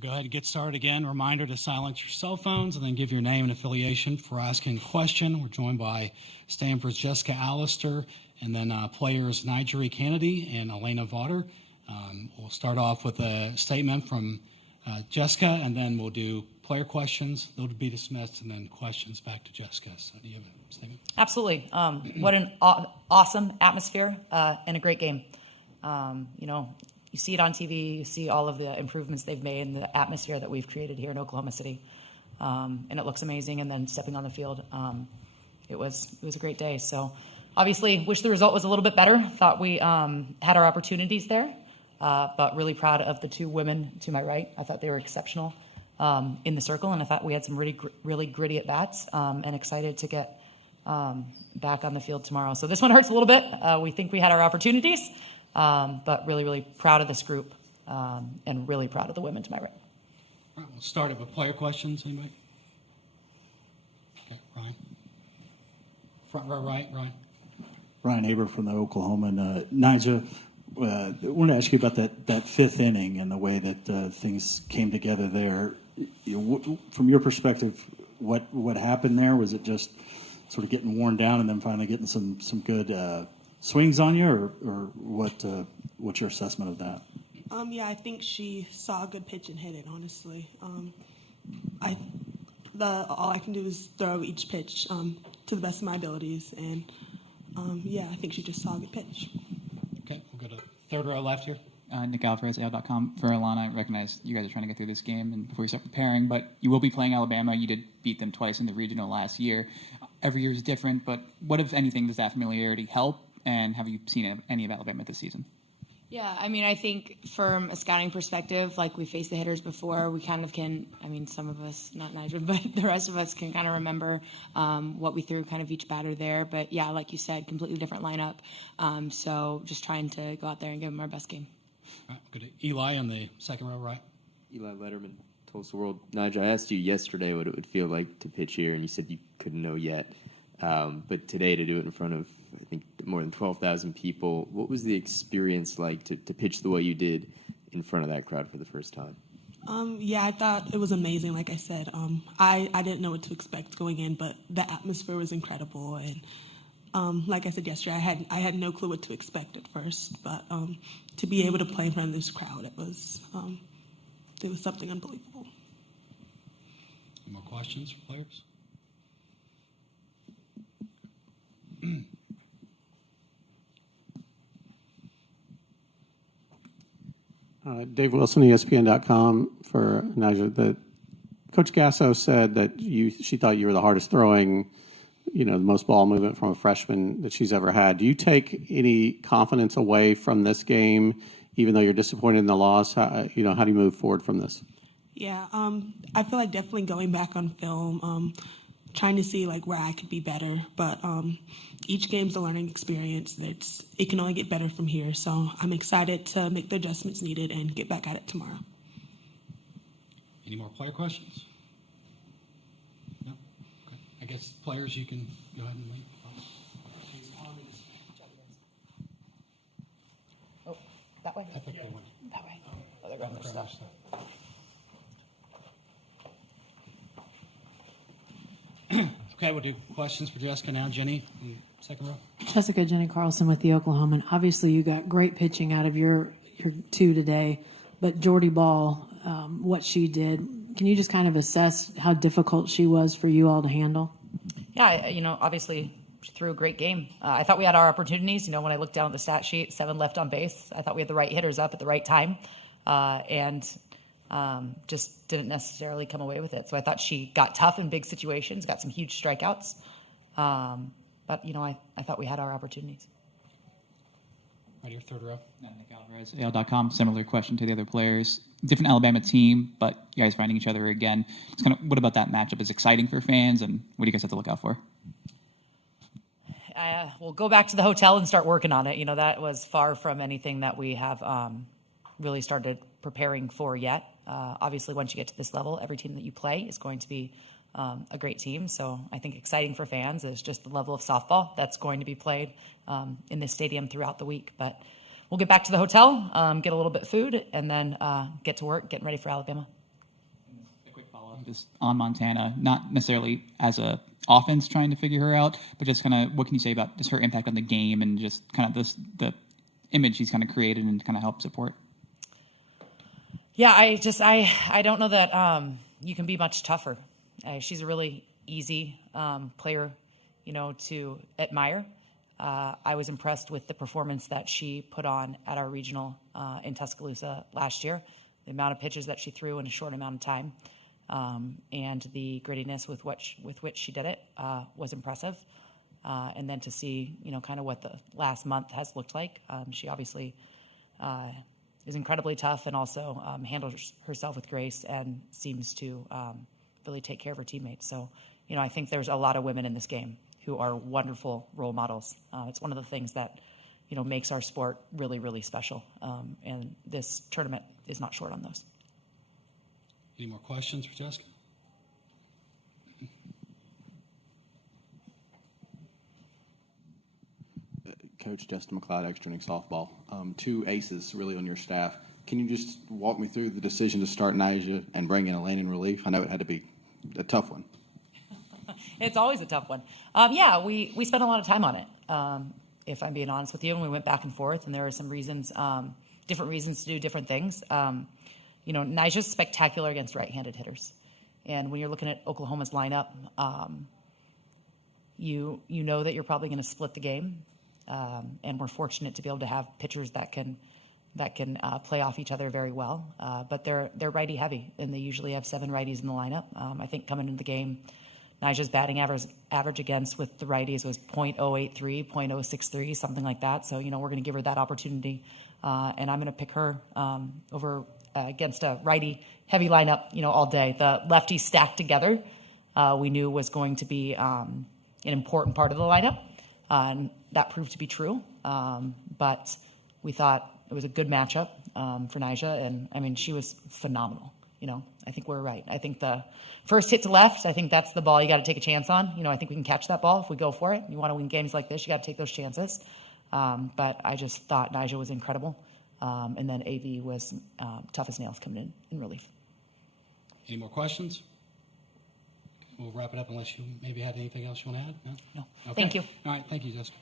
We'll go ahead and get started again. Reminder to silence your cell phones and then give your name and affiliation for asking a question. We're joined by Stanford's Jessica Allister and then players Nigeri Kennedy and Elena Vaughter. We'll start off with a statement from Jessica, and then we'll do player questions. They'll be dismissed, and then questions back to Jessica. So do you have a statement? Absolutely. What an awesome atmosphere and a great game. You see it on TV. You see all of the improvements they've made and the atmosphere that we've created here in Oklahoma City. And it looks amazing. And then stepping on the field, it was a great day. So obviously wish the result was a little bit better. Thought we had our opportunities there. But really proud of the two women to my right. I thought they were exceptional in the circle, and I thought we had some really gritty at-bats, and excited to get back on the field tomorrow. So this one hurts a little bit. We think we had our opportunities, but really proud of this group, and really proud of the women to my right. All right, we'll start it with player questions. Anybody? Okay, Ryan. Front row right, Ryan. Ryan Aber from the Oklahoma. And Nigel, I wanted to ask you about that fifth inning and the way that things came together there. From your perspective, what happened there? Was it just sort of getting worn down and then finally getting some good swings on you, or what's your assessment of that? Yeah, I think she saw a good pitch and hit it, honestly. All I can do is throw each pitch to the best of my abilities, and I think she just saw a good pitch. Okay, we'll go to third row left here. Nick Alvarez, AL.com. For Alana, I recognize you guys are trying to get through this game and before you start preparing, but you will be playing Alabama. You did beat them twice in the regional last year. Every year is different, but what, if anything, does that familiarity help? And have you seen any of Alabama this season? Yeah, I think from a scouting perspective, like we faced the hitters before, we kind of can, some of us, not Nigel, but the rest of us can kind of remember what we threw kind of each batter there. But yeah, like you said, completely different lineup. So just trying to go out there and give them our best game. All right, go to Eli on the second row right. Eli Letterman, Tulsa World. Nigel, I asked you yesterday what it would feel like to pitch here, and you said you couldn't know yet. But today, to do it in front of, I think, more than 12,000 people, what was the experience like to pitch the way you did in front of that crowd for the first time? I thought it was amazing, like I said. I didn't know what to expect going in, but the atmosphere was incredible. And like I said yesterday, I had no clue what to expect at first. But to be able to play in front of this crowd, it was something unbelievable. Any more questions for players? Dave Wilson, ESPN.com for Nigel. Coach Gasso said that she thought you were the hardest throwing, the most ball movement from a freshman that she's ever had. Do you take any confidence away from this game, even though you're disappointed in the loss? How do you move forward from this? Yeah, I feel like definitely going back on film, trying to see where I could be better, but each game's a learning experience. It can only get better from here, so I'm excited to make the adjustments needed and get back at it tomorrow. Any more player questions? No? Okay. I guess players, you can go ahead and leave. Oh, that way? I think they went. That way. Oh, they're grabbing their stuff. Okay, we'll do questions for Jessica now. Jenny, second row. Jessica, Jenny Carlson with the Oklahoman. Obviously, you got great pitching out of your two today, but Jordy Ball, what she did, can you just kind of assess how difficult she was for you all to handle? Yeah, obviously she threw a great game. I thought we had our opportunities. When I looked down at the stat sheet, 7 left on base. I thought we had the right hitters up at the right time, and just didn't necessarily come away with it. So I thought she got tough in big situations, got some huge strikeouts. But, I thought we had our opportunities. Right here, third row. Nick Alvarez, AL.com. Similar question to the other players. Different Alabama team, but you guys finding each other again. Just kind of, what about that matchup is exciting for fans, and what do you guys have to look out for? We'll go back to the hotel and start working on it. That was far from anything that we have really started preparing for yet. Obviously, once you get to this level, every team that you play is going to be a great team. So I think exciting for fans is just the level of softball that's going to be played in this stadium throughout the week. But we'll get back to the hotel, get a little bit of food, and then get to work, getting ready for Alabama. focus on Montana, not necessarily as a offense trying to figure her out, but just kind of what can you say about just her impact on the game and just kind of the image she's kind of created and kind of help support? Yeah, I don't know that you can be much tougher. She's a really easy player, to admire. I was impressed with the performance that she put on at our regional in Tuscaloosa last year. The amount of pitches that she threw in a short amount of time, and the grittiness with which she did it was impressive. And then to see, kind of what the last month has looked like. She obviously is incredibly tough and also handles herself with grace and seems to really take care of her teammates. So, I think there's a lot of women in this game who are wonderful role models. It's one of the things that, makes our sport really, really special. And this tournament is not short on those. Any more questions for Jessica? Coach Justin McLeod, extra inning softball. Two aces really on your staff. Can you just walk me through the decision to start Nyjah and bring in a lane in relief? I know it had to be a tough one. It's always a tough one. Yeah, we spent a lot of time on it, if I'm being honest with you, and we went back and forth, and there are some reasons, different reasons to do different things. Nyjah's spectacular against right-handed hitters. And when you're looking at Oklahoma's lineup, you know that you're probably going to split the game. And we're fortunate to be able to have pitchers that can play off each other very well. But they're righty heavy, and they usually have 7 righties in the lineup. I think coming into the game, Nyjah's batting average against with the righties was .083, .063, something like that. So we're going to give her that opportunity, and I'm going to pick her over against a righty heavy lineup, all day. The lefties stacked together, we knew was going to be an important part of the lineup. And that proved to be true, but we thought it was a good matchup for Nyjah, and she was phenomenal. I think we're right. I think the first hit to left, I think that's the ball you got to take a chance on. I think we can catch that ball if we go for it. You want to win games like this, you got to take those chances. But I just thought Nyjah was incredible, and then AV was tough as nails coming in relief. Any more questions? We'll wrap it up unless you maybe had anything else you want to add. No. Okay. Thank you. All right. Thank you, Jessica.